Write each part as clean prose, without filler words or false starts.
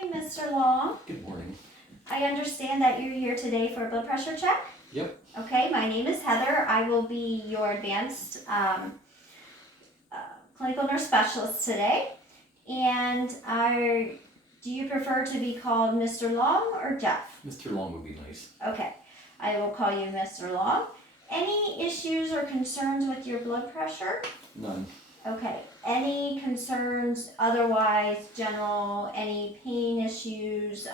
morning, Mr. Long. Good morning. I understand that you're here today for a blood pressure check. Yep. Okay, my name is Heather. I will be your advanced clinical nurse specialist today. And do you prefer to be called Mr. Long or Jeff? Mr. Long would be nice. Okay, I will call you Mr. Long. Any issues or concerns with your blood pressure? None. Okay, any concerns otherwise, general, any pain issues,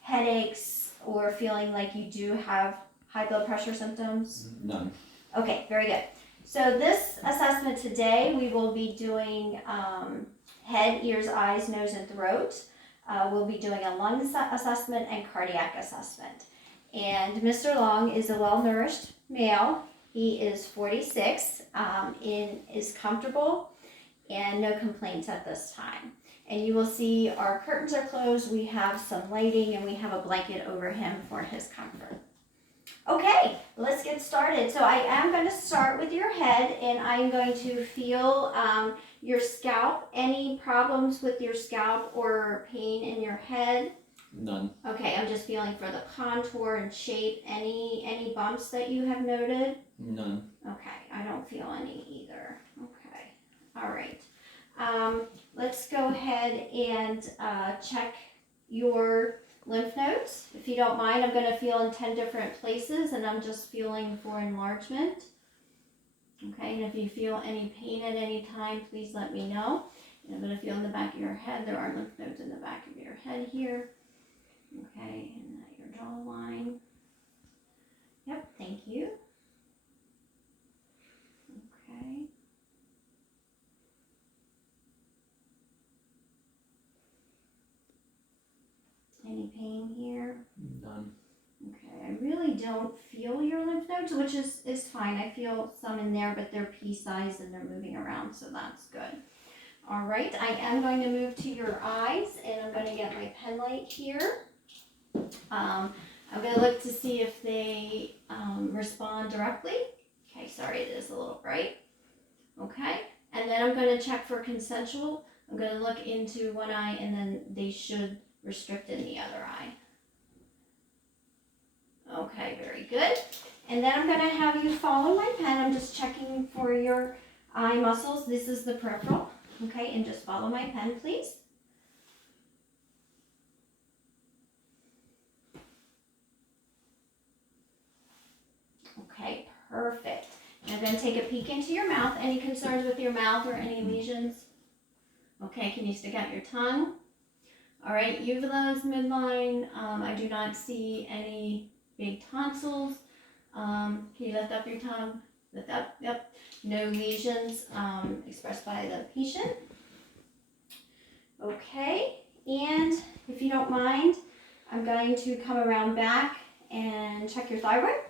headaches, or feeling like you do have high blood pressure symptoms? None. Okay, very good. So this assessment today, we will be doing head, ears, eyes, nose, and throat. We'll be doing a lung assessment and cardiac assessment. And Mr. Long is a well-nourished male. He is 46, is comfortable, and no complaints at this time. And you will see our curtains are closed, we have some lighting, and we have a blanket over him for his comfort. Okay, let's get started. So I am going to start with your head, and I'm going to feel your scalp. Any problems with your scalp or pain in your head? None. Okay, I'm just feeling for the contour and shape. Any bumps that you have noted? None. Okay, I don't feel any either. Okay, all right. Let's go ahead and check your lymph nodes. If you don't mind, I'm going to feel in 10 different places, and I'm just feeling for enlargement. Okay, and if you feel any pain at any time, please let me know. And I'm going to feel in the back of your head. There are lymph nodes in the back of your head here. Okay, and at your jawline. Yep, thank you. Okay. Any pain here? None. Okay, I really don't feel your lymph nodes, which is fine. I feel some in there, but they're pea-sized and they're moving around, so that's good. All right, I am going to move to your eyes, and I'm going to get my pen light here. I'm going to look to see if they respond directly. Okay, sorry, it is a little bright. Okay, and then I'm going to check for consensual. I'm going to look into one eye, and then they should restrict in the other eye. Okay, very good. And then I'm going to have you follow my pen. I'm just checking for your eye muscles. This is the peripheral. Okay, and just follow my pen, please. Okay, perfect. I'm going to take a peek into your mouth. Any concerns with your mouth or any lesions? Okay, can you stick out your tongue? All right, uvulas, midline. I do not see any big tonsils. Can you lift up your tongue? Lift up, yep. No lesions expressed by the patient. Okay, and if you don't mind, I'm going to come around back and check your thyroid.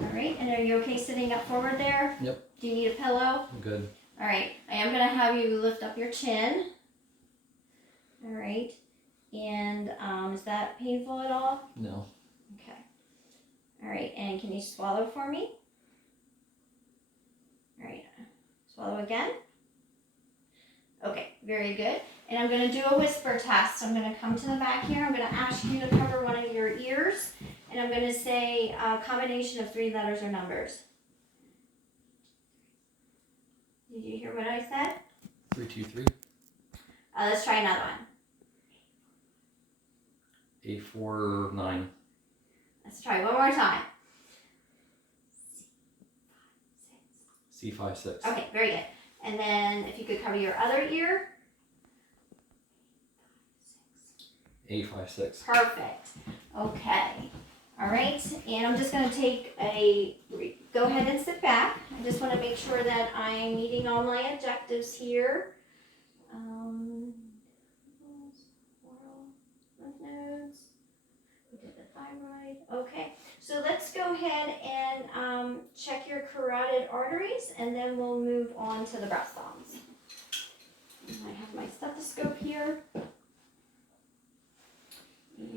All right, and are you okay sitting up forward there? Yep. Do you need a pillow? I'm good. All right, I am going to have you lift up your chin. All right, and is that painful at all? No. Okay. All right, and can you swallow for me? All right, swallow again. Okay, very good. And I'm going to do a whisper test. I'm going to come to the back here. I'm going to ask you to cover one of your ears. And I'm going to say a combination of 3 letters or numbers. Did you hear what I said? 3, 2, 3. Let's try another one. 8, 4, 9. Let's try one more time. C5, 6. Okay, very good. And then if you could cover your other ear. 8, 5, 6. Perfect. Okay. All right. And I'm just going to go ahead and sit back. I just want to make sure that I'm meeting all my objectives here. Lymph nodes. We did the thyroid. Okay. So let's go ahead and check your carotid arteries, and then we'll move on to the breast bombs. I have my stethoscope here. And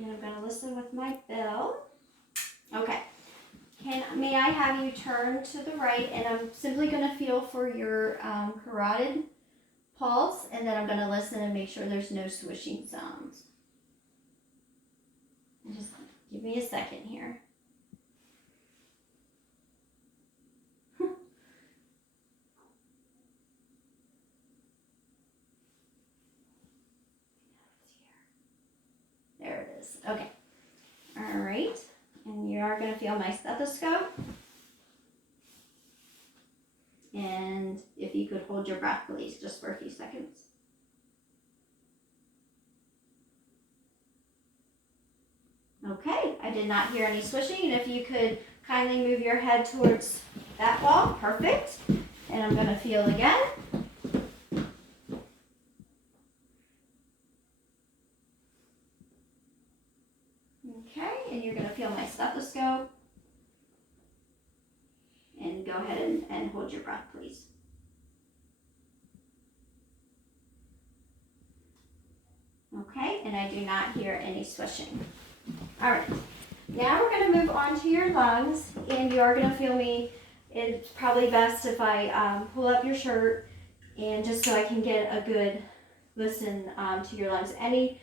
I'm going to listen with my bell. Okay. May I have you turn to the right, and I'm simply going to feel for your carotid pulse, and then I'm going to listen and make sure there's no swishing sounds. Just give me a second here. There it is. Okay. All right. And you are going to feel my stethoscope. And if you could hold your breath, please, just for a few seconds. Okay, I did not hear any swishing. And if you could kindly move your head towards that wall, perfect. And I'm going to feel again. Okay, and you're going to feel my stethoscope. And go ahead and hold your breath, please. Okay, and I do not hear any swishing. All right, now we're going to move on to your lungs, and you are going to feel me. It's probably best if I pull up your shirt, and just so I can get a good listen to your lungs. Any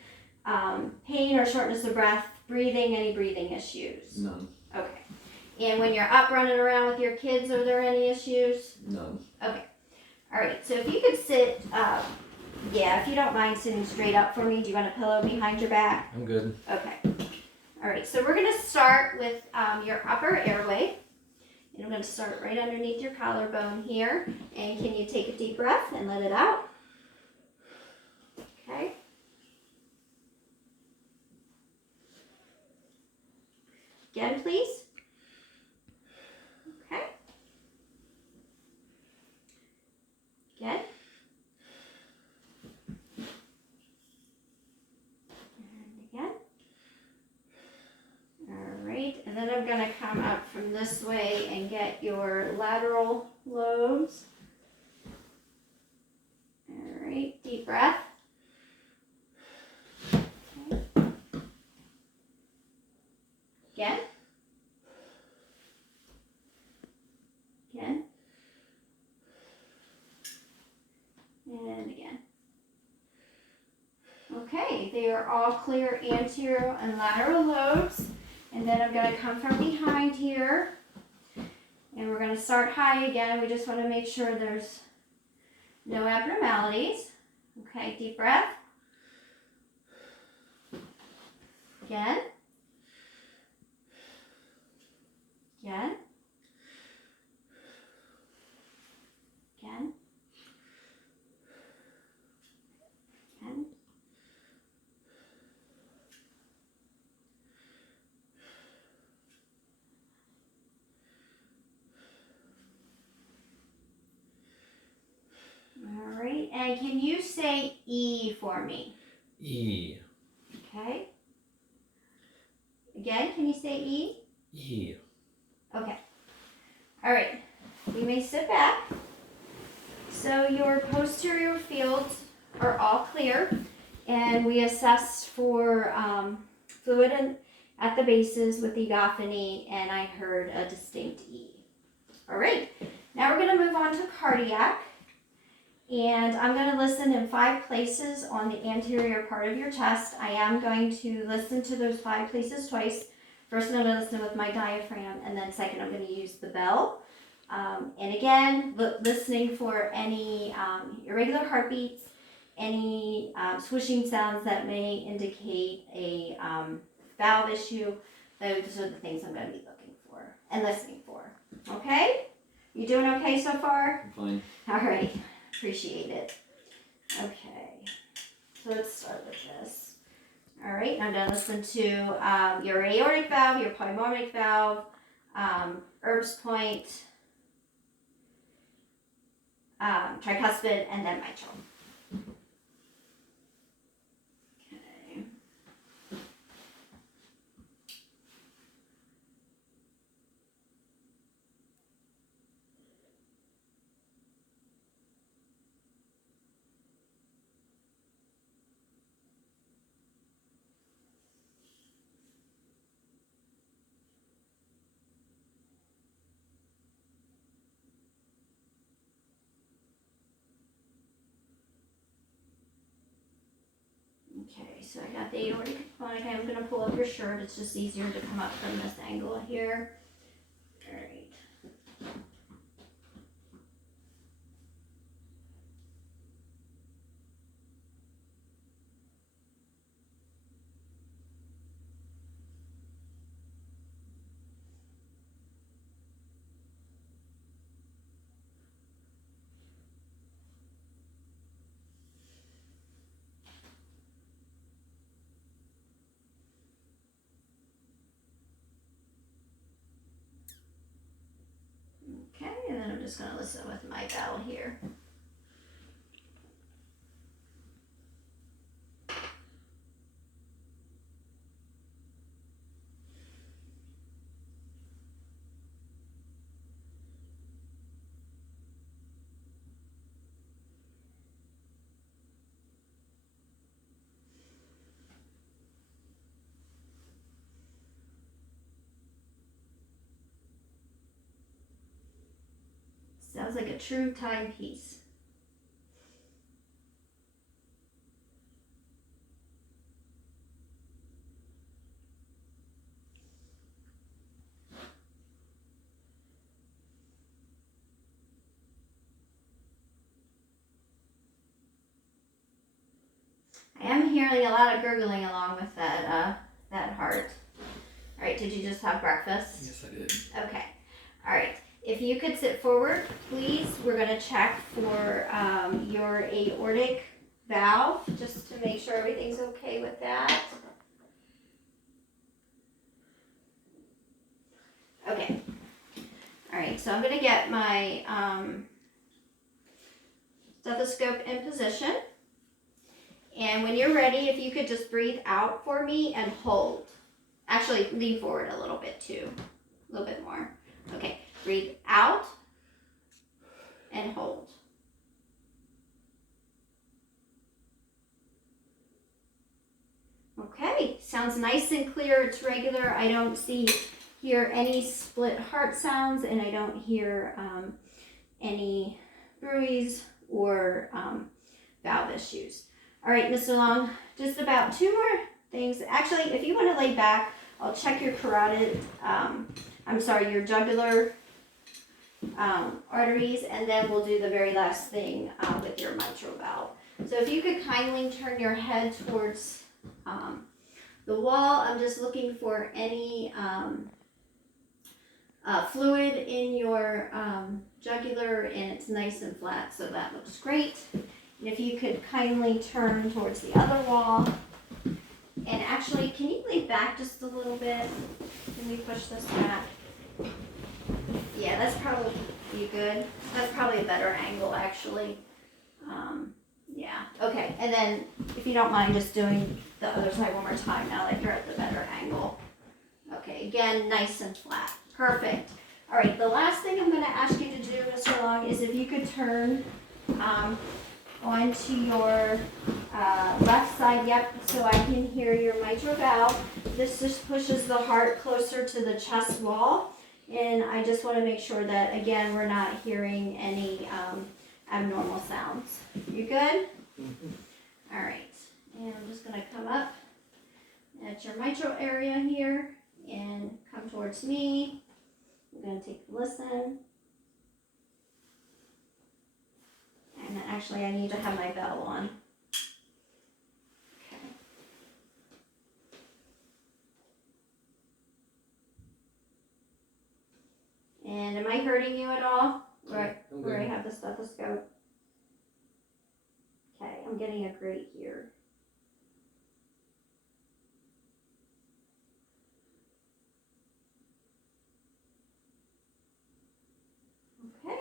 pain or shortness of breath, breathing, any breathing issues? None. Okay. And when you're up running around with your kids, are there any issues? None. Okay. All right, so if you could sit, if you don't mind sitting straight up for me, do you want a pillow behind your back? I'm good. Okay. All right, so we're going to start with your upper airway. And I'm going to start right underneath your collarbone here. And can you take a deep breath and let it out? Okay. Again, please. Okay. Again. And again. All right, and then I'm going to come up from this way and get your lateral lobes. All right, deep breath. Okay. Again. Again. And again. Okay, they are all clear anterior and lateral lobes. And then I'm going to come from behind here. And we're going to start high again. We just want to make sure there's no abnormalities. Okay, deep breath. Again. Again. Again. Again. All right, and can you say E for me? E. Okay. Again, can you say E? E. Okay. All right, you may sit back. So your posterior fields are all clear, and we assessed for fluid at the bases with egophony, and I heard a distinct E. All right, now we're going to move on to cardiac. And I'm going to listen in 5 places on the anterior part of your chest. I am going to listen to those 5 places twice. First, I'm going to listen with my diaphragm, and then second, I'm going to use the bell. And again, listening for any irregular heartbeats, any swishing sounds that may indicate a valve issue. Those are the things I'm going to be looking for and listening for. Okay? You doing okay so far? I'm fine. All right. Appreciate it. Okay, so let's start with this. All right, I'm going to listen to your aortic valve, your pulmonic valve, Erb's point, tricuspid, and then mitral. Okay. Okay, so I got the aortic Monica. I'm gonna pull up your shirt. It's just easier to come up from this angle here. All right. Okay, and then I'm just gonna listen with my bell here. Sounds like a true timepiece. I am hearing a lot of gurgling along with that heart. All right, did you just have breakfast? Yes, I did. Okay. All right. If you could sit forward, please. We're going to check for your aortic valve just to make sure everything's okay with that. Okay. All right. So I'm going to get my stethoscope in position. And when you're ready, if you could just breathe out for me and hold. Actually, lean forward a little bit too. A little bit more. Okay. Breathe out and hold. Okay, sounds nice and clear. It's regular. I don't hear any split heart sounds, and I don't hear any bruise or valve issues. All right, Mr. Long, just about 2 more things. Actually, if you want to lay back, I'll check your your jugular arteries, and then we'll do the very last thing with your mitral valve. So if you could kindly turn your head towards the wall. I'm just looking for any fluid in your jugular, and it's nice and flat, so that looks great. And if you could kindly turn towards the other wall. And actually, can you lay back just a little bit? Can we push this back? Yeah, that's probably good. That's probably a better angle, actually. Yeah, okay. And then, if you don't mind just doing the other side one more time now that you're at the better angle. Okay, again, nice and flat. Perfect. All right, the last thing I'm going to ask you to do, Mr. Long, is if you could turn onto your left side, yep, so I can hear your mitral valve. This just pushes the heart closer to the chest wall, and I just want to make sure that, again, we're not hearing any abnormal sounds. You good? Mm-hmm. All right, and I'm just going to come up at your mitral area here and come towards me. I'm going to take a listen. And then actually I need to have my bell on. Okay. And am I hurting you at all? Where I have the stethoscope? Okay, I'm getting a great here. Okay.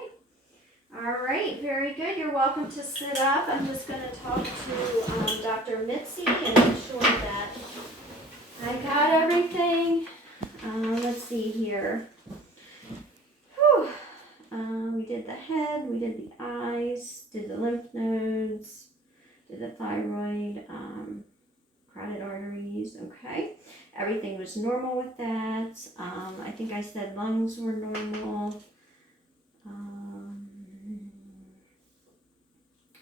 All right, very good. You're welcome to sit up. I'm just going to talk to Dr. Mitzi and make sure that I got everything. Let's see here. Whew. We did the head, we did the eyes, did the lymph nodes, did the thyroid, carotid arteries. Okay, everything was normal with that. I think I said lungs were normal.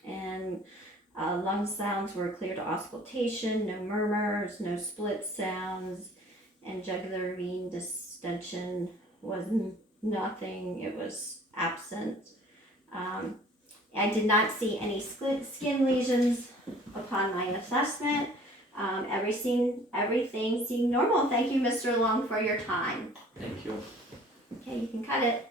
And Lung sounds were clear to auscultation, no murmurs, no split sounds, and jugular vein distension was nothing. It was absent. I did not see any skin lesions upon my assessment. Everything seemed normal. Thank you, Mr. Long, for your time. Thank you. Okay, you can cut it.